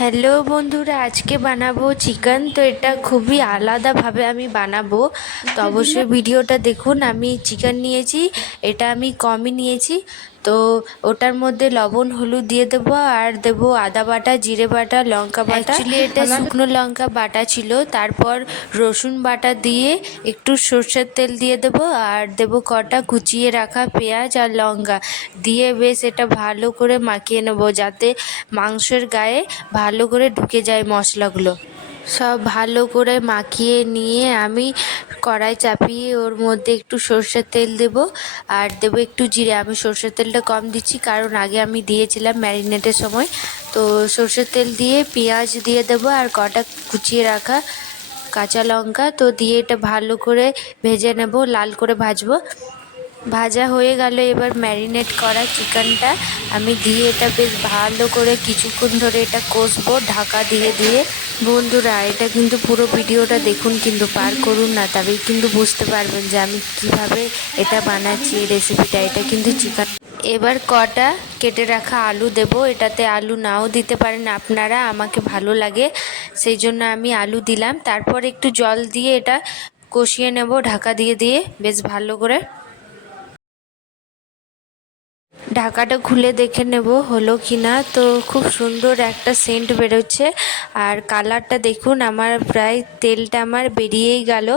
Hello বন্ধুরা, আজকে বানাবো চিকেন। তো এটা খুবই আলাদাভাবে আমি বানাবো, তো অবশ্যই ভিডিওটা দেখুন। আমি চিকেন নিয়েছি, এটা আমি কমই নিয়েছি। তো ওটার মধ্যে লবণ হলুদ দিয়ে দেবো, আর দেবো আদা বাটা, জিরে বাটা, লঙ্কা বাটা। অ্যাকচুয়ালি এটা শুকনো লঙ্কা বাটা ছিল। তারপর রসুন বাটা দিয়ে একটু সর্ষের তেল দিয়ে দেবো, আর দেবো কটা কুচিয়ে রাখা পেঁয়াজ আর লঙ্কা দিয়ে বেশ এটা ভালো করে মাখিয়ে নেবো, যাতে মাংসের গায়ে ভালো করে ঢুকে যায় মশলাগুলো। সব ভালো করে মাখিয়ে নিয়ে আমি কড়াই চাপিয়ে ওর মধ্যে একটু সর্ষের তেল দেব, আর দেবো একটু জিরে। আমি সর্ষের তেলটা কম দিচ্ছি, কারণ আগে আমি দিয়েছিলাম ম্যারিনেটের সময়। তো সর্ষের তেল দিয়ে পেঁয়াজ দিয়ে দেবো, আর কটা কুচিয়ে রাখা কাঁচা লঙ্কা তো দিয়ে এটা ভালো করে ভেজে নেব, লাল করে ভাজবো। ভাজা হয়ে গেল, এবার ম্যারিনেট করা চিকেনটা আমি দিয়ে এটা বেশ ভালো করে কিছুক্ষণ ধরে এটা কষবো ঢাকা দিয়ে দিয়ে। বন্ধুরা, এটা কিন্তু পুরো ভিডিওটা দেখুন, কিন্তু পার করুন না, তবেই কিন্তু বুঝতে পারবেন যে আমি কিভাবে এটা বানাচ্ছি এই রেসিপিটা। এটা কিন্তু চিকেন। এবার কটা কেটে রাখা আলু দেব, এটাতে আলু নাও দিতে পারেন আপনারা, আমাকে ভালো লাগে সেই জন্য আমি আলু দিলাম। তারপর একটু জল দিয়ে এটা কষিয়ে নেব ঢাকা দিয়ে দিয়ে বেশ ভালো করে। ঢাকাটা খুলে দেখে নেব হলো কি না। তো খুব সুন্দর একটা সেন্ট বেরোচ্ছে, আর কালারটা দেখুন, আমার প্রায় তেলটা আমার বেরিয়েই গেল।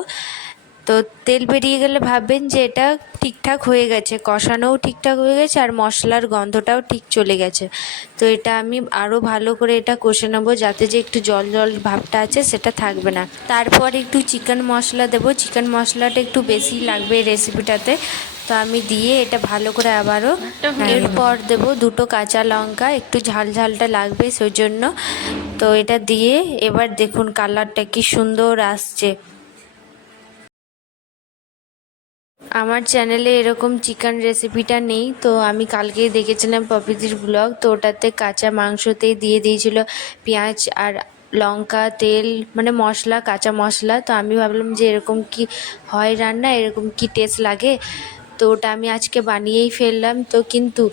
তো তেল বেরিয়ে গেলে ভাববেন যে এটা ঠিকঠাক হয়ে গেছে, কষানোও ঠিকঠাক হয়ে গেছে, আর মশলার গন্ধটাও ঠিক চলে গেছে। তো এটা আমি আরও ভালো করে এটা কষে নেবো, যাতে যে একটু জল জল ভাবটা আছে সেটা থাকবে না। তারপর একটু চিকেন মশলা দেবো, চিকেন মশলাটা একটু বেশি লাগবে এই রেসিপিটাতে। তো আমি দিয়ে এটা ভালো করে আবারও, এরপর দেবো দুটো কাঁচা লঙ্কা, একটু ঝাল ঝালটা লাগবে সেই জন্য। তো এটা দিয়ে এবার দেখুন কালারটা কি সুন্দর আসছে। আমার চ্যানেলে এরকম চিকেন রেসিপিটা নেই, তো আমি কালকেই দেখেছিলাম পপিদির ব্লগ, তো ওটাতে কাঁচা মাংসতেই দিয়ে দিয়েছিল পেঁয়াজ আর লঙ্কা, তেল, মানে মশলা, কাঁচা মশলা। তো আমি ভাবলাম যে এরকম কি হয় রান্না, এরকম কি টেস্ট লাগে। তো ওটা আমি আজকে বানিয়েই ফেললাম। তো কিন্তু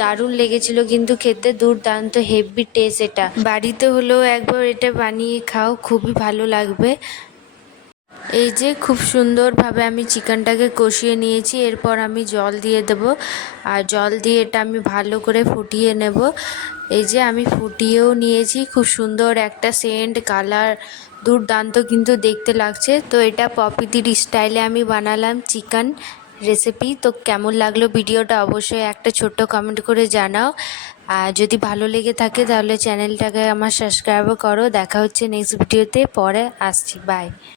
দারুণ লেগেছিল, কিন্তু খেতে দুর্দান্ত হেভি টেস্ট। এটা বাড়িতে হলেও একবার এটা বানিয়ে খাও, খুবই ভালো লাগবে। এই যে খুব সুন্দরভাবে আমি চিকেনটাকে কষিয়ে নিয়েছি, এরপর আমি জল দিয়ে দেব, আর জল দিয়ে এটা আমি ভালো করে ফুটিয়ে নেব। এই যে আমি ফুটিয়েও নিয়েছি, খুব সুন্দর একটা সেন্ট, কালার দুর্দান্ত কিন্তু দেখতে লাগছে। তো এটা পপিদির স্টাইলে আমি বানালাম চিকেন রেসিপি। তো কেমন লাগলো ভিডিওটা অবশ্যই একটা ছোট্ট কমেন্ট করে জানাও, আর যদি ভালো লেগে থাকে তাহলে চ্যানেলটাকে আমার সাবস্ক্রাইবও করো। দেখা হচ্ছে নেক্সট ভিডিওতে, পরে আসছি, বাই।